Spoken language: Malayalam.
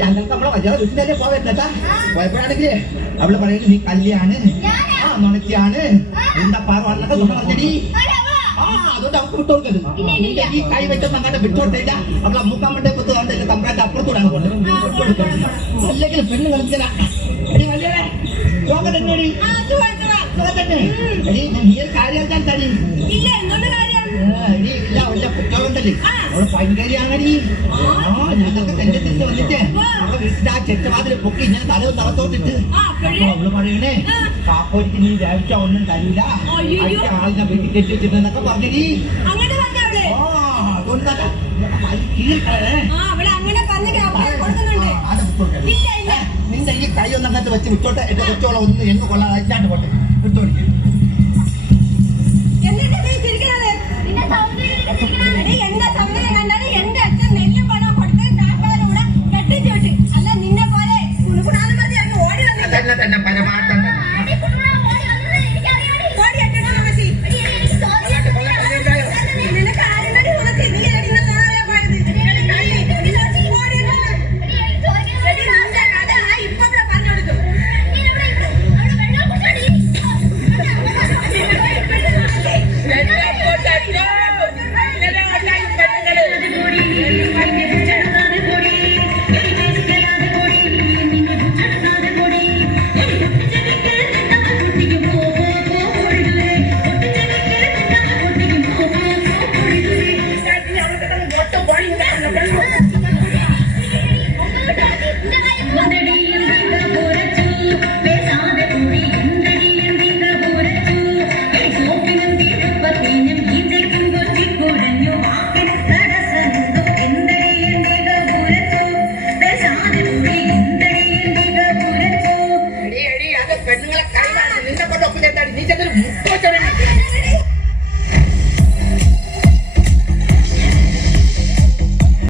ഞങ്ങൾക്ക് നമ്മളെ മര്യാദ വീട്ടിലല്ലേ പോകാ പോയപ്പോഴാണെങ്കിലേ അവള് പറയുന്നത് നീ കല്യാണ് നുണച്ചാണ് എന്താ പാറന്നൊക്കെ പറഞ്ഞടി. അതുകൊണ്ട് അവർക്ക് വിട്ടുകൊടുക്കരുത്. ഈ കൈ വെച്ചൊന്നും അങ്ങനെ വിട്ടുകൊണ്ടില്ല. അവളെ മൂക്കാൻ വേണ്ടി കുത്ത് കണ്ടില്ല. തമ്പ്രാന്റെ അപ്പുറത്തൂടാണ് പോകുന്നത്. അല്ലെങ്കിൽ പെണ്ണ് കളിച്ചതാ നീ കാര്യം തടി ഇല്ല അവന്റെ കുട്ടികളുണ്ടല്ലേ അവള് ഭയങ്കരിയാണടി. ഞങ്ങൾക്ക് തന്നെ തിരിച്ച് വന്നിട്ട് അവളെ വീട്ടിൽ ആ ചെറ്റവാതിൽ പൊക്കി ഇങ്ങനെ തലവും തളത്തോട്ടിട്ട് അവള് പറയണേ കാപ്പോരിക്ക് നീ വേവിച്ച ഒന്നും തരൂല ആളിനെ വീട്ടിൽ കെട്ടി വെച്ചിട്ടെന്നൊക്കെ പറഞ്ഞടി. അതുകൊണ്ട് നിന്റെ ഈ കൈ ഒന്നങ്ങനത്ത് വെച്ച് വിട്ടോട്ടെ. എന്റെ കൊച്ചോളം ഒന്ന് എന്ന് കൊള്ളാതെ പോട്ടെ വിട്ടോടിക്കും.